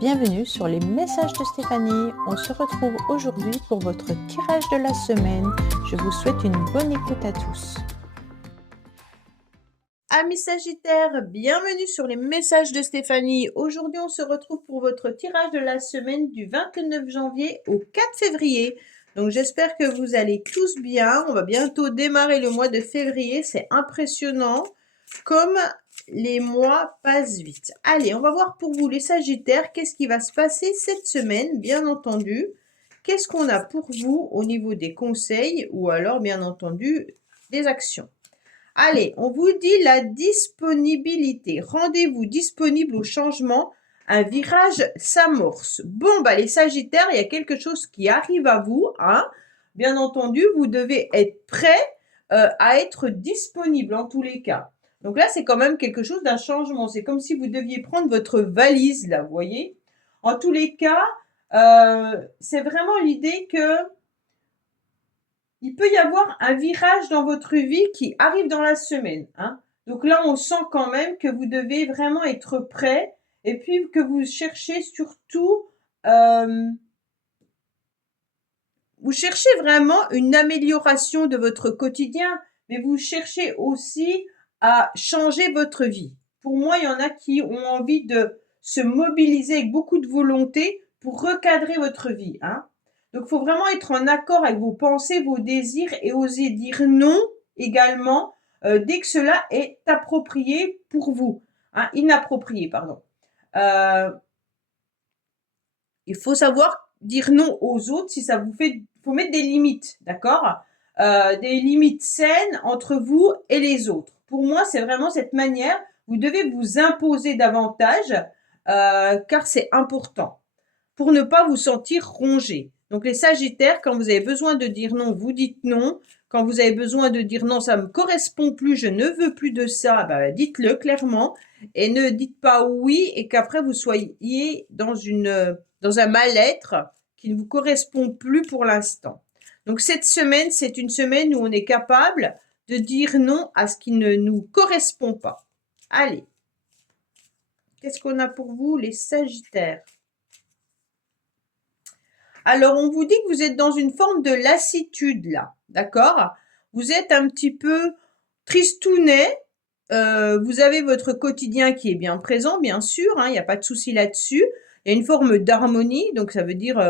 Bienvenue sur les messages de Stéphanie. On se retrouve aujourd'hui pour votre tirage de la semaine. Je vous souhaite une bonne écoute à tous. Amis Sagittaires, bienvenue sur les messages de Stéphanie. Aujourd'hui, on se retrouve pour votre tirage de la semaine du 29 janvier au 4 février. Donc, j'espère que vous allez tous bien. On va bientôt démarrer le mois de février. C'est impressionnant comme les mois passent vite. Allez, on va voir pour vous les Sagittaires, qu'est-ce qui va se passer cette semaine, bien entendu. Qu'est-ce qu'on a pour vous au niveau des conseils ou alors, bien entendu, des actions. Allez, on vous dit la disponibilité. Rendez-vous disponible au changement. Un virage s'amorce. Bon, les Sagittaires, il y a quelque chose qui arrive à vous. Hein. Bien entendu, vous devez être prêt à être disponible en tous les cas. Donc là, c'est quand même quelque chose d'un changement. C'est comme si vous deviez prendre votre valise, là, vous voyez. En tous les cas, c'est vraiment l'idée que il peut y avoir un virage dans votre vie qui arrive dans la semaine. Hein. Donc là, on sent quand même que vous devez vraiment être prêt et puis que vous cherchez surtout, vous cherchez vraiment une amélioration de votre quotidien, mais vous cherchez aussi à changer votre vie. Pour moi, il y en a qui ont envie de se mobiliser avec beaucoup de volonté pour recadrer votre vie. Hein. Donc, il faut vraiment être en accord avec vos pensées, vos désirs et oser dire non également dès que cela est approprié pour vous. Hein, inapproprié, pardon. Il faut savoir dire non aux autres si ça vous fait... Il faut mettre des limites, d'accord des limites saines entre vous et les autres. Pour moi, c'est vraiment cette manière. Vous devez vous imposer davantage car c'est important pour ne pas vous sentir rongé. Donc les Sagittaires, quand vous avez besoin de dire non, vous dites non. Quand vous avez besoin de dire non, ça ne me correspond plus, je ne veux plus de ça, dites-le clairement. Et ne dites pas oui et qu'après vous soyez dans un mal-être qui ne vous correspond plus pour l'instant. Donc cette semaine, c'est une semaine où on est capable de dire non à ce qui ne nous correspond pas. Allez, qu'est-ce qu'on a pour vous les Sagittaires? Alors, on vous dit que vous êtes dans une forme de lassitude là, d'accord? Vous êtes un petit peu tristounet. Vous avez votre quotidien qui est bien présent, bien sûr, hein, il n'y a pas de souci là-dessus. Il y a une forme d'harmonie, donc ça veut dire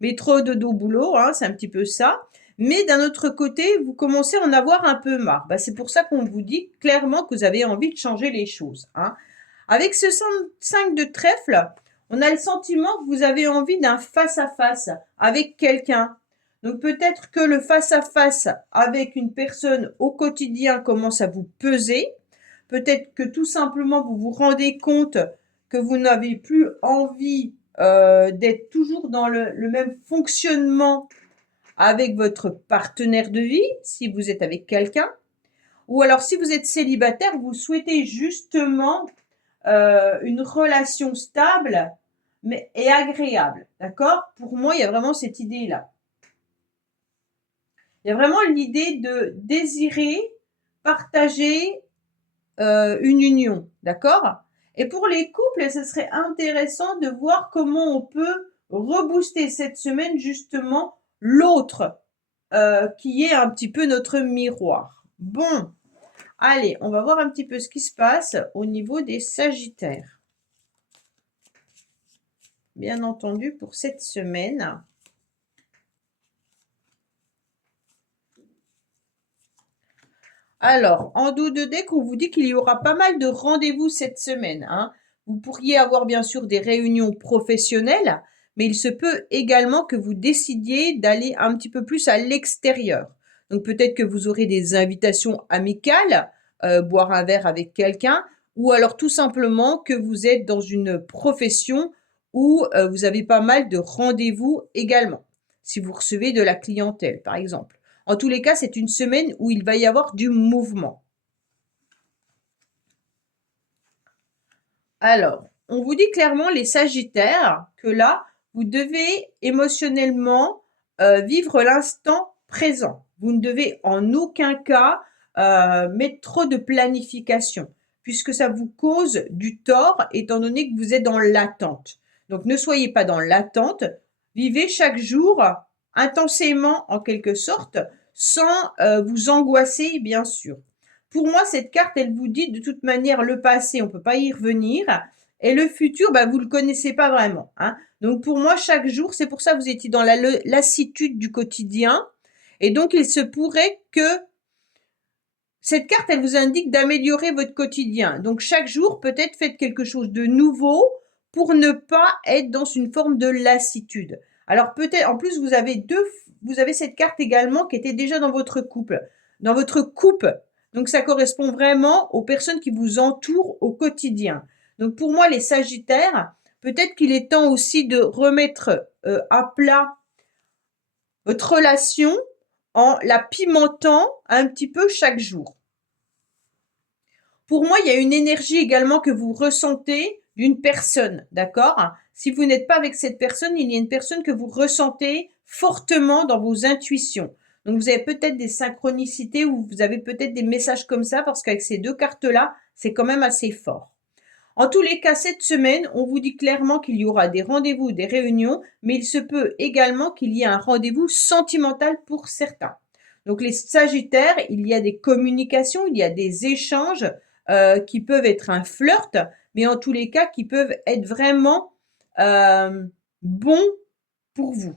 métro, dodo, boulot, hein, c'est un petit peu ça. Mais d'un autre côté, vous commencez à en avoir un peu marre. C'est pour ça qu'on vous dit clairement que vous avez envie de changer les choses. Hein. Avec ce 5 de trèfle, on a le sentiment que vous avez envie d'un face-à-face avec quelqu'un. Donc peut-être que le face-à-face avec une personne au quotidien commence à vous peser. Peut-être que tout simplement vous vous rendez compte que vous n'avez plus envie d'être toujours dans le même fonctionnement avec votre partenaire de vie, si vous êtes avec quelqu'un. Ou alors si vous êtes célibataire, vous souhaitez justement une relation stable et agréable. D'accord? Pour moi, il y a vraiment cette idée-là. Il y a vraiment l'idée de désirer partager une union. D'accord? Et pour les couples, ce serait intéressant de voir comment on peut rebooster cette semaine justement l'autre qui est un petit peu notre miroir. Bon, allez, on va voir un petit peu ce qui se passe au niveau des Sagittaires. Bien entendu, pour cette semaine. Alors, en dos de deck, on vous dit qu'il y aura pas mal de rendez-vous cette semaine. Hein. Vous pourriez avoir bien sûr des réunions professionnelles, mais il se peut également que vous décidiez d'aller un petit peu plus à l'extérieur. Donc peut-être que vous aurez des invitations amicales, boire un verre avec quelqu'un, ou alors tout simplement que vous êtes dans une profession où vous avez pas mal de rendez-vous également, si vous recevez de la clientèle par exemple. En tous les cas, c'est une semaine où il va y avoir du mouvement. Alors, on vous dit clairement, les Sagittaires, que là, vous devez émotionnellement vivre l'instant présent. Vous ne devez en aucun cas mettre trop de planification, puisque ça vous cause du tort, étant donné que vous êtes dans l'attente. Donc, ne soyez pas dans l'attente. Vivez chaque jour intensément, en quelque sorte, sans vous angoisser, bien sûr. Pour moi, cette carte, elle vous dit de toute manière, le passé, on ne peut pas y revenir. Et le futur, vous ne le connaissez pas vraiment. Hein. Donc, pour moi, chaque jour, c'est pour ça que vous étiez dans la lassitude du quotidien. Et donc, il se pourrait que cette carte, elle vous indique d'améliorer votre quotidien. Donc, chaque jour, peut-être faites quelque chose de nouveau pour ne pas être dans une forme de lassitude. Alors, peut-être, en plus, vous avez cette carte également qui était déjà dans votre couple, dans votre coupe. Donc, ça correspond vraiment aux personnes qui vous entourent au quotidien. Donc, pour moi, les Sagittaires, peut-être qu'il est temps aussi de remettre à plat votre relation en la pimentant un petit peu chaque jour. Pour moi, il y a une énergie également que vous ressentez d'une personne, d'accord? Si vous n'êtes pas avec cette personne, il y a une personne que vous ressentez fortement dans vos intuitions. Donc, vous avez peut-être des synchronicités ou vous avez peut-être des messages comme ça parce qu'avec ces deux cartes-là, c'est quand même assez fort. En tous les cas, cette semaine, on vous dit clairement qu'il y aura des rendez-vous, des réunions, mais il se peut également qu'il y ait un rendez-vous sentimental pour certains. Donc les Sagittaires, il y a des communications, il y a des échanges qui peuvent être un flirt, mais en tous les cas qui peuvent être vraiment bons pour vous.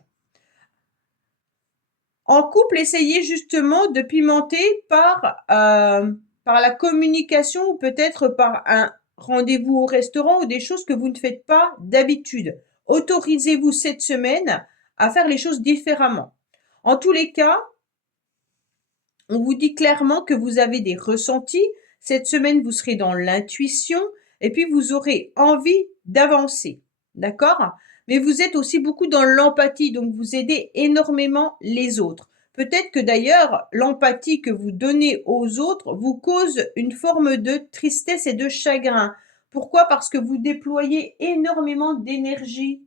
En couple, essayez justement de pimenter par la communication ou peut-être par un rendez-vous au restaurant ou des choses que vous ne faites pas d'habitude. Autorisez-vous cette semaine à faire les choses différemment. En tous les cas, on vous dit clairement que vous avez des ressentis. Cette semaine, vous serez dans l'intuition et puis vous aurez envie d'avancer. D'accord? Mais vous êtes aussi beaucoup dans l'empathie, donc vous aidez énormément les autres. Peut-être que d'ailleurs, l'empathie que vous donnez aux autres vous cause une forme de tristesse et de chagrin. Pourquoi? Parce que vous déployez énormément d'énergie,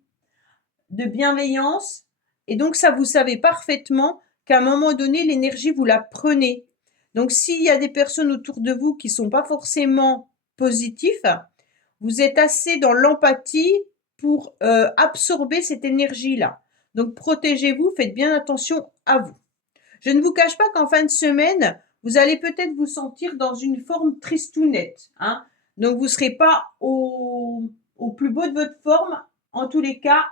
de bienveillance, et donc ça, vous savez parfaitement qu'à un moment donné, l'énergie, vous la prenez. Donc, s'il y a des personnes autour de vous qui ne sont pas forcément positifs, vous êtes assez dans l'empathie pour absorber cette énergie-là. Donc, protégez-vous, faites bien attention à vous. Je ne vous cache pas qu'en fin de semaine, vous allez peut-être vous sentir dans une forme tristounette. Hein. Donc, vous ne serez pas au plus beau de votre forme, en tous les cas,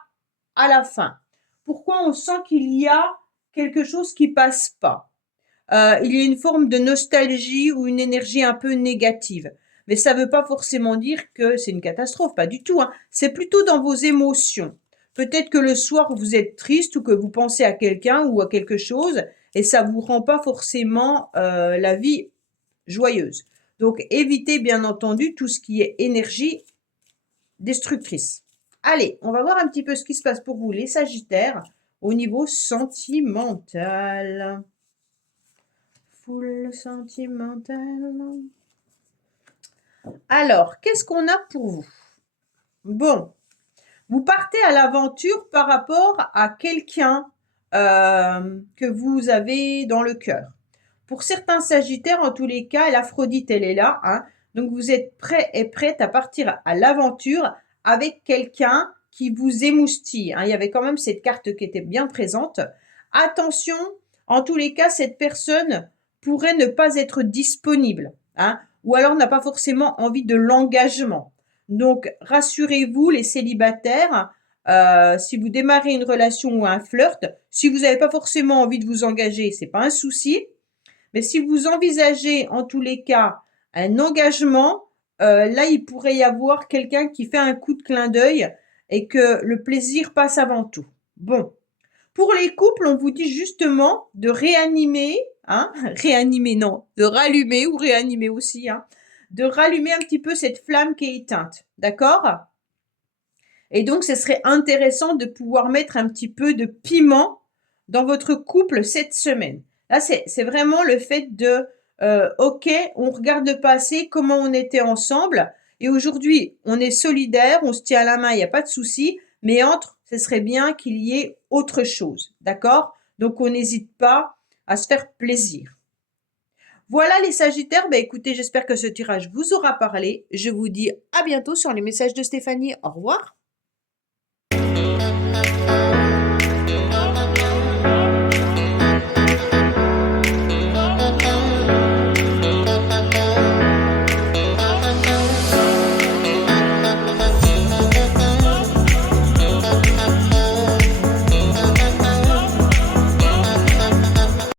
à la fin. Pourquoi on sent qu'il y a quelque chose qui passe pas? Il y a une forme de nostalgie ou une énergie un peu négative. Mais ça ne veut pas forcément dire que c'est une catastrophe, pas du tout. Hein. C'est plutôt dans vos émotions. Peut-être que le soir, vous êtes triste ou que vous pensez à quelqu'un ou à quelque chose et ça ne vous rend pas forcément la vie joyeuse. Donc, évitez bien entendu tout ce qui est énergie destructrice. Allez, on va voir un petit peu ce qui se passe pour vous, les Sagittaires, au niveau sentimental. Full sentimental. Alors, qu'est-ce qu'on a pour vous? Bon, vous partez à l'aventure par rapport à quelqu'un que vous avez dans le cœur. Pour certains Sagittaires, en tous les cas, l'Aphrodite, elle est là. Hein, donc, vous êtes prêt et prête à partir à l'aventure avec quelqu'un qui vous émoustille. Hein. Il y avait quand même cette carte qui était bien présente. Attention, en tous les cas, cette personne pourrait ne pas être disponible. Hein, ou alors n'a pas forcément envie de l'engagement. Donc, rassurez-vous, les célibataires, si vous démarrez une relation ou un flirt, si vous n'avez pas forcément envie de vous engager, c'est pas un souci. Mais si vous envisagez, en tous les cas, un engagement, là, il pourrait y avoir quelqu'un qui fait un coup de clin d'œil et que le plaisir passe avant tout. Bon. Pour les couples, on vous dit justement de réanimer, hein, réanimer non, de rallumer ou réanimer aussi, hein, de rallumer un petit peu cette flamme qui est éteinte, d'accord? Et donc, ce serait intéressant de pouvoir mettre un petit peu de piment dans votre couple cette semaine. Là, c'est vraiment le fait de, ok, on regarde le passé, comment on était ensemble, et aujourd'hui, on est solidaires, on se tient à la main, il n'y a pas de souci, mais entre, ce serait bien qu'il y ait autre chose, d'accord? Donc, on n'hésite pas à se faire plaisir. Voilà les Sagittaires, écoutez, j'espère que ce tirage vous aura parlé. Je vous dis à bientôt sur les messages de Stéphanie. Au revoir.